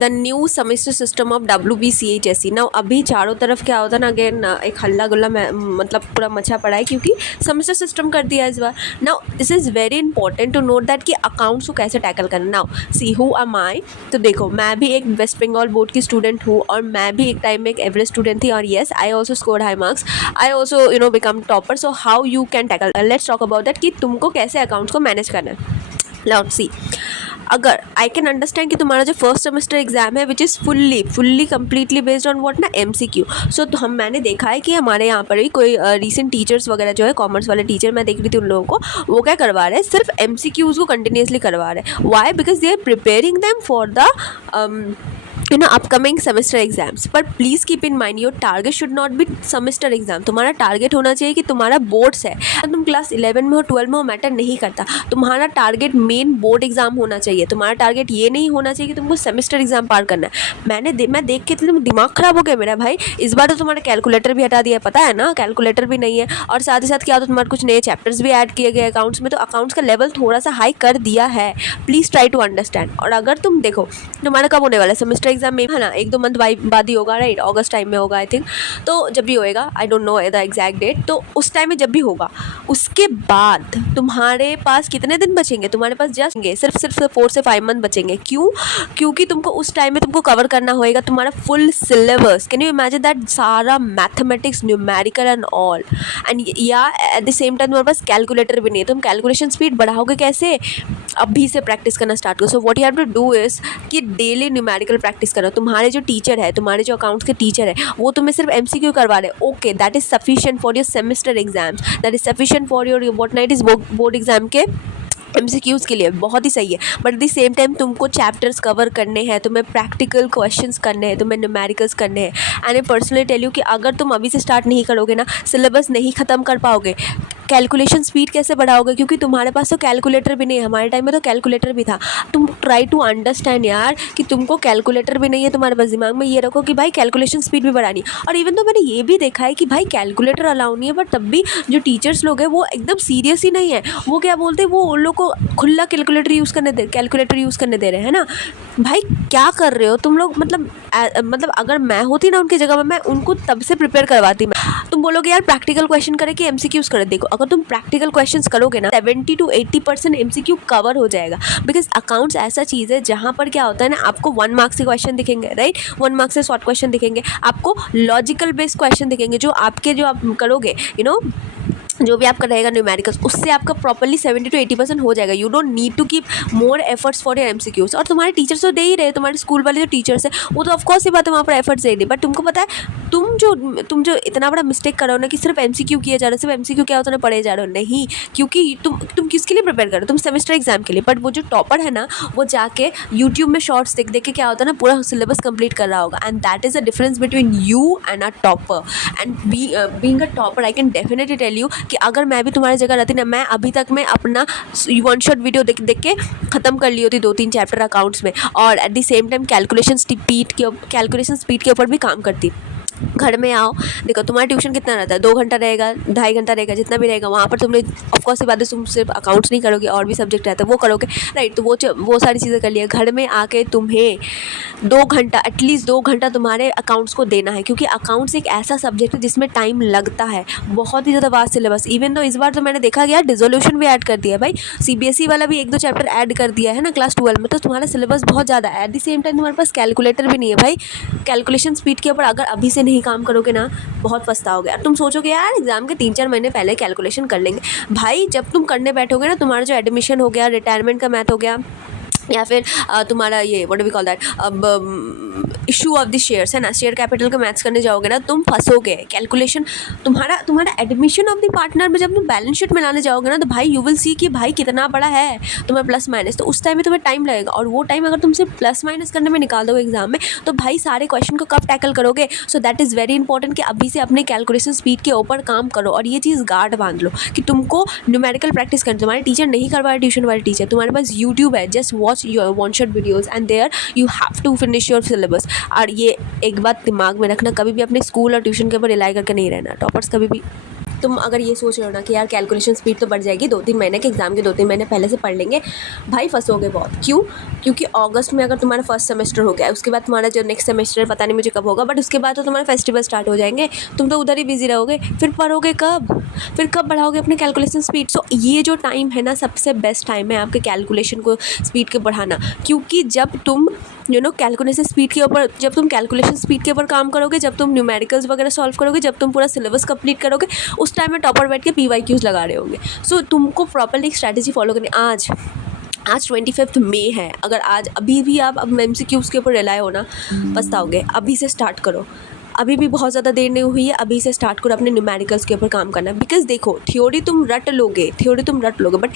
The new semester system of WBCHSE। ना अभी चारों तरफ क्या होता है ना, अगेन एक हल्ला गुल्ला मतलब पूरा मचा पड़ा है क्योंकि सेमेस्टर सिस्टम कर दिया है इस बार। Now this is very important to note that कि अकाउंट्स को कैसे टैकल करना। Now see who am I. तो देखो, मैं भी एक वेस्ट बंगाल बोर्ड की स्टूडेंट हूँ और मैं भी एक टाइम में एक एवरेज स्टूडेंट थी, और yes I also scored high marks, I also become topper. So how you can tackle, let's talk about that कि तुमको कैसे अकाउंट्स को मैनेज करना है। लेट्स सी, अगर आई कैन अंडरस्टैंड कि तुम्हारा जो फर्स्ट सेमेस्टर एग्जाम है which is fully completely based on what ना MCQ। सो तो मैंने देखा है कि हमारे यहाँ पर ही कोई रीसेंट टीचर्स वगैरह जो है, कॉमर्स वाले टीचर मैं देख रही थी उन लोगों को, वो क्या करवा रहे हैं, सिर्फ MCQs को कंटिन्यूसली करवा रहे हैं। Why? Because they are preparing them for the upcoming semester exams. पर please keep in mind your target should not be semester exam. तुम्हारा टारगेट होना चाहिए कि तुम्हारा बोर्ड्स है, तुम क्लास 11 में हो 12 में हो मैटर नहीं करता, तुम्हारा टारगेट मेन बोर्ड एग्जाम होना चाहिए। तुम्हारा टारगेट ये नहीं होना चाहिए कि तुमको सेमेस्टर एग्जाम पार करना है। मैं देख के तुम दिमाग ख़राब हो गया मेरा भाई। इस बार तो तुम्हारा कैलकुलेटर भी हटा दिया, पता है ना, कैलकुलेटर भी नहीं है, और साथ ही साथ क्या होता है तुम्हारे कुछ नए चैप्टर्स भी ऐड किए गए अकाउंट्स में, तो अकाउंट्स का लेवल थोड़ा सा हाई कर दिया है। Please try to understand. और अगर तुम देखो, तुम्हारा कब होने वाला है सेमेस्टर एग्जाम में, है ना, 1-2 मंथ बाद ही होगा, राइट, अगस्त टाइम में होगा आई थिंक। तो जब भी होएगा, I don't know the exact date, तो उस टाइम में जब भी होगा, उसके बाद तुम्हारे पास कितने दिन बचेंगे? तुम्हारे पास जस्ट सिर्फ 4 से 5 मंथ बचेंगे। क्यों? क्योंकि तुमको उस टाइम में तुमको कवर करना होएगा तुम्हारा full syllabus. Can you imagine that? सारा mathematics, numerical and all, and या एट द सेम टाइम तुम्हारे पास कैलकुलेटर भी नहीं है। तुम कैलकुलेशन स्पीड बढ़ाओगे कैसे? अभी से प्रैक्टिस करना स्टार्ट करो। So what you have to do is कि डेली न्यूमेरिकल प्रैक्टिस करो। तुम्हारे जो टीचर है, तुम्हारे जो अकाउंट्स के टीचर है, वो तुम्हें सिर्फ MCQ करवा रहे हैं, okay, that is sufficient for your semester exams, that is sufficient for your what night is board exam के MCQs के लिए, बहुत ही सही है। But at the same time तुमको चैप्टर्स कवर करने हैं, तुम्हें प्रैक्टिकल क्वेश्चंस करने हैं, तुम्हें न्यूमेरिकल्स करने हैं। And I personally tell you कि अगर तुम अभी से स्टार्ट नहीं करोगे ना, सिलेबस नहीं ख़त्म कर पाओगे। कैलकुलेशन स्पीड कैसे बढ़ाओगे? क्योंकि तुम्हारे पास तो कैलकुलेटर भी नहीं है। हमारे टाइम में तो कैलकुलेटर भी था। तुम ट्राई टू अंडरस्टैंड यार कि तुमको कैलकुलेटर भी नहीं है, तुम्हारे पास दिमाग में ये रखो कि भाई कैलकुलेशन स्पीड भी बढ़ानी। और इवन तो मैंने ये भी देखा है कि भाई कैलकुलेटर अलाउ नहीं है, बट तब भी जो टीचर्स लोग हैं वो एकदम सीरियस ही नहीं है। वो क्या बोलते हैं, वो उन लोग को खुला कैलकुलेटर यूज़ करने दे रहे हैं ना। भाई क्या कर रहे हो तुम लोग? मतलब अगर मैं होती ना उनकी जगह में, मैं उनको तब से प्रिपेयर करवाती। तुम बोलोगे यार प्रैक्टिकल क्वेश्चन करे कि MCQs करे। देखो, अगर तुम प्रैक्टिकल क्वेश्चंस करोगे ना, 70 to 80% MCQ कवर हो जाएगा। बिकॉज अकाउंट्स ऐसा चीज़ है जहाँ पर क्या होता है ना, आपको 1 मार्क्स के क्वेश्चन दिखेंगे, राइट, 1 मार्क्स से शॉर्ट क्वेश्चन दिखेंगे, आपको लॉजिकल बेस्ड क्वेश्चन दिखेंगे, जो आप करोगे, जो भी आपका रहेगा न्यूमेरिकल्स, उससे आपका प्रॉपर्ली 70 to 80% हो जाएगा। You don't need to keep more efforts for your MCQs। और तुम्हारे टीचर्स तो दे ही रहे, तुम्हारे स्कूल वाले जो टीचर्स हैं वो तो ऑफकोर्स ये बात है, वहाँ पर एफर्ट्स दे रही। बट तुमको पता है, तुम जो इतना बड़ा मिस्टेक कर रहे हो ना कि सिर्फ MCQ किए जा रहे हो, सिर्फ MCQ क्या होता है पढ़े जा रहे हो, नहीं। क्योंकि तुम किसके लिए प्रिपेयर कर रहे हो? तुम सेमेस्टर एग्जाम के लिए। बट वो जो टॉपर है ना, वो जाके यूट्यूब में शॉर्ट्स देख के क्या होता है ना, पूरा सिलेबस कंप्लीट कर रहा होगा। And that is the difference between you and a topper. And being a topper, I can definitely tell you कि अगर मैं भी तुम्हारी जगह रहती ना, मैं अभी तक मैं अपना 1 शॉट वीडियो देख के ख़त्म कर ली होती 2-3 चैप्टर अकाउंट्स में, और eight the same time calculation speed के ऊपर भी काम करती। घर में आओ, देखो तुम्हारा ट्यूशन कितना रहता है, 2 घंटा रहेगा, 2.5 घंटा रहेगा, जितना भी रहेगा, वहाँ पर तुमने ऑफकोर्स ये बात है, तुम सिर्फ अकाउंट्स नहीं करोगे, और भी सब्जेक्ट रहता है वो करोगे, राइट। तो वो सारी चीज़ें कर लिया। घर में आके तुम्हें 2 घंटा, एटलीस्ट 2 घंटा तुम्हारे अकाउंट्स को देना है, क्योंकि अकाउंट्स एक ऐसा सब्जेक्ट है जिसमें टाइम लगता है, बहुत ही ज़्यादा वास्ट सिलेबस। इवन तो इस बार तो मैंने देखा गया डिसोल्यूशन भी ऐड कर दिया है भाई, CBSE वाला भी 1-2 चैप्टर ऐड कर दिया है ना क्लास 12 में। तो तुम्हारा सिलेबस बहुत ज़्यादा है। एट द सेम टाइम तुम्हारे पास कैलकुलेटर भी नहीं है भाई। कैलकुलेशन स्पीड के ऊपर अगर अभी से नहीं काम करोगे ना, बहुत पछताओगे। तुम सोचोगे यार एग्जाम के 3-4 महीने पहले कैलकुलेशन कर लेंगे। भाई जब तुम करने बैठोगे ना, तुम्हारा जो एडमिशन हो गया, रिटायरमेंट का मैथ हो गया, या फिर तुम्हारा ये what do we call that, issue of the shares है ना, शेयर कैपिटल का मैथ्स करने जाओगे ना, तुम फंसोगे। कैलकुलेशन तुम्हारा एडमिशन ऑफ द पार्टनर में जब तुम बैलेंस शीट में लाने जाओगे ना, तो भाई यू विल सी कि भाई कितना बड़ा है तुम्हें प्लस माइनस। तो उस टाइम में तुम्हें टाइम लगेगा, और वो टाइम अगर तुम सिर्फ प्लस माइनस करने में निकाल दोगे एग्जाम में, तो भाई सारे क्वेश्चन को कब टैकल करोगे? So that is very important कि अभी से अपने कैलकुलेशन स्पीड के ऊपर काम करो। और ये चीज़ गार्ड बांध लो कि तुमको न्यूमेरिकल प्रैक्टिस करनी। तुम्हारे टीचर नहीं करवा रहे, ट्यूशन वाले टीचर, तुम्हारे पास यूट्यूब है, just watch your 1 shot videos and there you have to finish your syllabus. और ये एक बात दिमाग में रखना, कभी भी अपने स्कूल और ट्यूशन के ऊपर रिलाई करके नहीं रहना। टॉपर्स कभी भी तुम अगर ये सोच रहे हो ना कि यार कैलकुलेशन स्पीड तो बढ़ जाएगी 2-3 महीने के एग्ज़ाम के 2-3 महीने पहले से पढ़ लेंगे, भाई फंसोगे बहुत। क्यों? क्योंकि अगस्त में अगर तुम्हारा फर्स्ट सेमेस्टर हो गया है, उसके बाद तुम्हारा जो नेक्स्ट सेमेस्टर पता नहीं मुझे कब होगा, बट उसके बाद तो तुम्हारे फेस्टिवल स्टार्ट हो जाएंगे, तुम तो उधर ही बिजी रहोगे, फिर पढ़ोगे कब? फिर कब बढ़ाओगे अपने कैलकुलेशन स्पीड? सो ये जो टाइम है ना, सबसे बेस्ट टाइम है आपके कैलकुलेशन को स्पीड के बढ़ाना। क्योंकि जब तुम कैलकुलेशन स्पीड के ऊपर, जब तुम कैलकुलेशन स्पीड के ऊपर काम करोगे, जब तुम न्यूमेरिकल्स वगैरह सॉल्व करोगे, जब तुम पूरा सिलेबस कंप्लीट करोगे, उस टाइम में टॉपर बैठ के PYQs लगा रहे होंगे। सो तुमको प्रॉपरली एक स्ट्रैटेजी फॉलो करनी। आज 25 मई है, अगर आज अभी भी आप अब MCQs के ऊपर रिलाय हो ना, पछताओगे। अभी से स्टार्ट करो, अभी भी बहुत ज़्यादा देर नहीं हुई है, अभी से स्टार्ट करो अपने न्यूमेरिकल्स के ऊपर काम करना। बिकॉज देखो, थ्योरी तुम रट लोगे, बट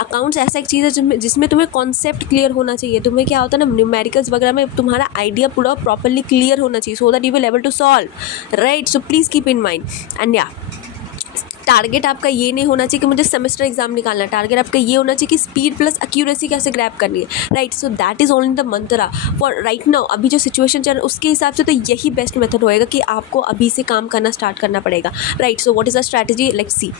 अकाउंट्स ऐसा एक चीज़ है जिसमें तुम्हें कॉन्सेप्ट क्लियर होना चाहिए। तुम्हें क्या होता है ना, न्यूमेरिकल्स वगैरह में तुम्हारा आइडिया पूरा प्रॉपरली क्लियर होना चाहिए, so that you will able to solve, right? So please keep in mind. And या टारगेट आपका ये नहीं होना चाहिए कि मुझे सेमेस्टर एग्जाम निकालना है, टारगेट आपका ये होना चाहिए कि स्पीड प्लस एक्यूरेसी कैसे ग्रैब करनी है, right? So that is only the Mantra for right now. अभी जो सिचुएशन चल रहा है उसके हिसाब से तो यही बेस्ट मेथड होएगा कि आपको अभी से काम करना स्टार्ट करना पड़ेगा, right? So what is the strategy? Let's see.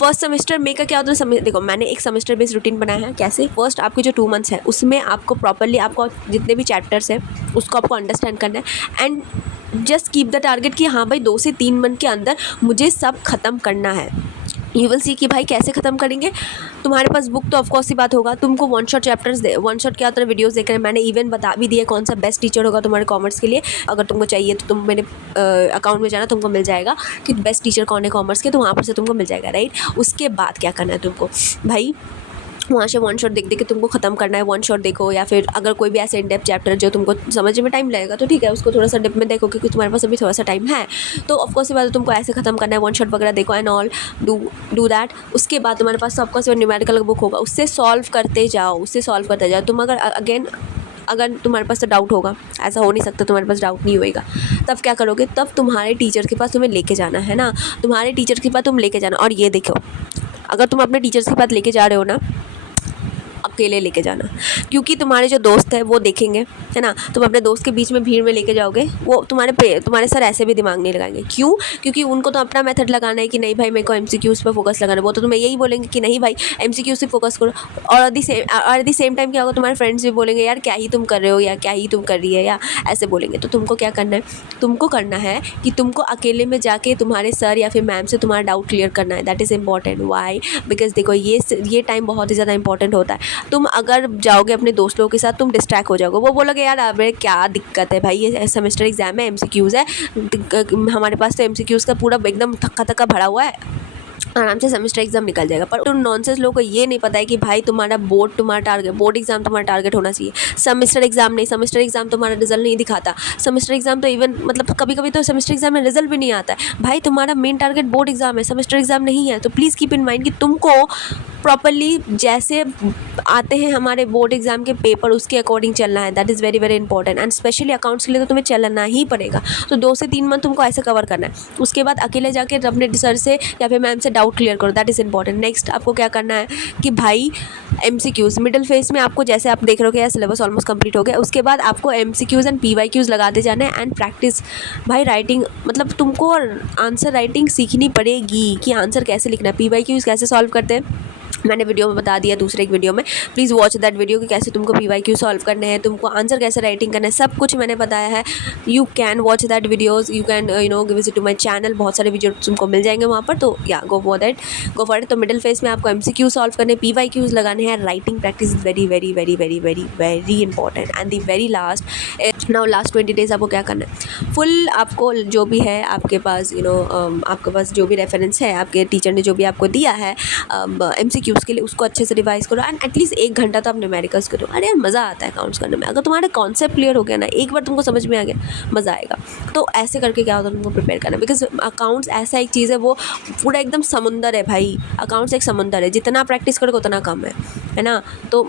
First semester में का क्या होता है, देखो मैंने एक सेमेस्टर बेस्ड रूटीन बनाया है। कैसे? फर्स्ट आपके जो 2 मंथ्स है उसमें आपको प्रॉपरली आपको जितने भी चैप्टर्स हैं उसको आपको अंडरस्टैंड करना है, and just keep the target कि हाँ भाई 2 से 3 मंथ के अंदर मुझे सब ख़त्म करना है। यू विल सी कि भाई कैसे ख़त्म करेंगे। तुम्हारे पास बुक तो ऑफकोर्स ही बात होगा, तुमको one shot chapters one shot क्या होता है, वीडियोस देख रहे हैं। मैंने इवन बता भी दिया कौन सा बेस्ट टीचर होगा तुम्हारे कॉमर्स के लिए। अगर तुमको चाहिए तो तुम मेरे अकाउंट में जाना, तुमको मिल जाएगा कि बेस्ट टीचर कौन है कॉमर्स के, तो वहाँ पर से तुमको मिल जाएगा, राइट? उसके बाद क्या करना है तुमको, भाई वहाँ से वन शॉट देख के तुमको ख़त्म करना है। वन शॉट देखो, या फिर अगर कोई भी ऐसे इन डेप्थ चैप्टर जो तुमको समझने में टाइम लगेगा तो ठीक है, उसको थोड़ा सा डिप में देखो, क्योंकि तुम्हारे पास अभी थोड़ा सा टाइम है। तो ऑफकोर्स बात तुमको ऐसे ख़त्म करना है, वन शॉट वगैरह देखो एंड ऑल डू दैट। उसके बाद तुम्हारे पास ऑफकोर्स न्यूमेरिकल बुक होगा, उससे सॉल्व करते जाओ। तुम अगर तुम्हारे पास तो डाउट होगा, ऐसा हो नहीं सकता तुम्हारे पास डाउट नहीं होएगा, तब क्या करोगे? तब तुम्हारे टीचर के पास तुम्हें लेके जाना है ना, तुम्हारे टीचर के पास तुम लेके जाना। और ये देखो, अगर तुम अपने टीचर्स के पास लेके जा रहे हो ना, अकेले लेके जाना, क्योंकि तुम्हारे जो दोस्त है वो देखेंगे, है ना? तुम अपने दोस्त के बीच में भीड़ में लेके जाओगे, वो तुम्हारे सर ऐसे भी दिमाग नहीं लगाएंगे। क्यों? क्योंकि उनको तो अपना मेथड लगाना है कि नहीं भाई मेरे को MCQs पे फोकस लगाना है। वो तो तुम्हें यही बोलेंगे कि नहीं भाई MCQs पे फोकस करो। और एट द सेम टाइम क्या होगा, तुम्हारे फ्रेंड्स भी बोलेंगे यार क्या ही तुम कर रहे हो, या क्या ही तुम कर रही है, या ऐसे बोलेंगे। तो तुमको क्या करना है? तुमको करना है कि तुमको अकेले में जाके तुम्हारे सर या फिर मैम से तुम्हारा डाउट क्लियर करना है। That is important. Why? Because देखो ये टाइम बहुत ही ज़्यादा इंपॉर्टेंट होता है। तुम अगर जाओगे अपने दोस्त लोगों के साथ, तुम डिस्ट्रैक्ट हो जाओगे। वो बोलोगे यार अबे क्या दिक्कत है भाई, ये सेमेस्टर एग्जाम है, MCQs है, हमारे पास तो MCQs का पूरा एकदम थक्का थक्का भरा हुआ है, आराम से सेमेस्टर एग्जाम निकल जाएगा। पर उन नॉनसेंस लोगों को ये नहीं पता है कि भाई बोर्ड एग्जाम तुम्हारा टारगेट होना चाहिए, सेमेस्टर एग्जाम नहीं। सेमेस्टर एग्जाम तुम्हारा रिजल्ट नहीं दिखाता। सेमेस्टर एग्जाम तो इवन मतलब कभी कभी तो सेमेस्टर एग्जाम में रिजल्ट भी नहीं आता है। भाई तुम्हारा मेन टारगेट बोर्ड एग्जाम है, सेमेस्टर एग्जाम नहीं है। तो प्लीज़ कीप इन माइंड कि तुमको प्रॉपरली जैसे आते हैं हमारे बोर्ड एग्जाम के पेपर, उसके अकॉर्डिंग चलना है। That is very very important, and specially accounts के लिए तो तुम्हें चलना ही पड़ेगा। तो 2 से 3 मंथ तुमको ऐसे कवर करना है। उसके बाद अकेले जाके अपने सर से या फिर मैम से डाउट क्लियर करो। That is important. नेक्स्ट आपको क्या करना है कि भाई MCQs मिडिल फेज में आपको, जैसे आप देख रहे हो कि यार सिलेबस ऑलमोस्ट कंप्लीट हो गया, उसके बाद आपको MCQs एंड PYQs लगाते जाना है एंड प्रैक्टिस। भाई राइटिंग मतलब तुमको आंसर राइटिंग सीखनी पड़ेगी कि आंसर कैसे लिखना है, PYQs कैसे सॉल्व करते हैं। मैंने वीडियो में बता दिया, दूसरे एक वीडियो में, प्लीज़ वॉच दैट वीडियो कि कैसे तुमको PYQ सॉल्व करने हैं, तुमको आंसर कैसे राइटिंग करना है, सब कुछ मैंने बताया है। You can watch that videos, you can visit to my channel, बहुत सारे वीडियो तुमको मिल जाएंगे वहाँ पर। तो या गो फॉर इट। तो मिडिल फेज में आपको MCQ सॉल्व करने, PYQs लगाने हैं। Writing practice is very very very very very very important. And the very last last 20 days आपको क्या करना है, फुल आपको जो भी है आपके पास आपके पास जो भी रेफरेंस है, आपके टीचर ने जो भी आपको दिया है MCQ उसके लिए, उसको अच्छे से रिवाइज करो एंड एटलीस्ट 1 घंटा तो आप न्यूमेरिकल्स करो। अरे यार मज़ा आता है अकाउंट्स करने में। अगर तुम्हारा कॉन्सेप्ट क्लियर हो गया ना, एक बार तुमको समझ में आ गया, मज़ा आएगा। तो ऐसे करके क्या होता है, तुमको प्रिपेयर करना, बिकॉज अकाउंट्स ऐसा एक चीज़ है, वो पूरा एकदम समुंदर है भाई। अकाउंट्स एक समुंदर है, जितना प्रैक्टिस करोगे उतना कम है ना। तो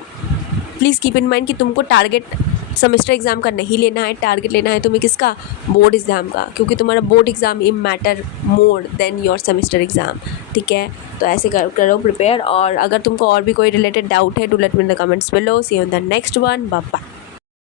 प्लीज़ कीप इन माइंड कि तुमको टारगेट सेमेस्टर एग्ज़ाम का नहीं लेना है, टारगेट लेना है तुम्हें किसका, बोर्ड एग्ज़ाम का, क्योंकि तुम्हारा बोर्ड एग्ज़ाम इम matter more than your semester exam. ठीक है, तो ऐसे करो प्रिपेयर। और अगर तुमको और भी कोई रिलेटेड डाउट है, do let me in the comments below. See you in the next one, bye bye.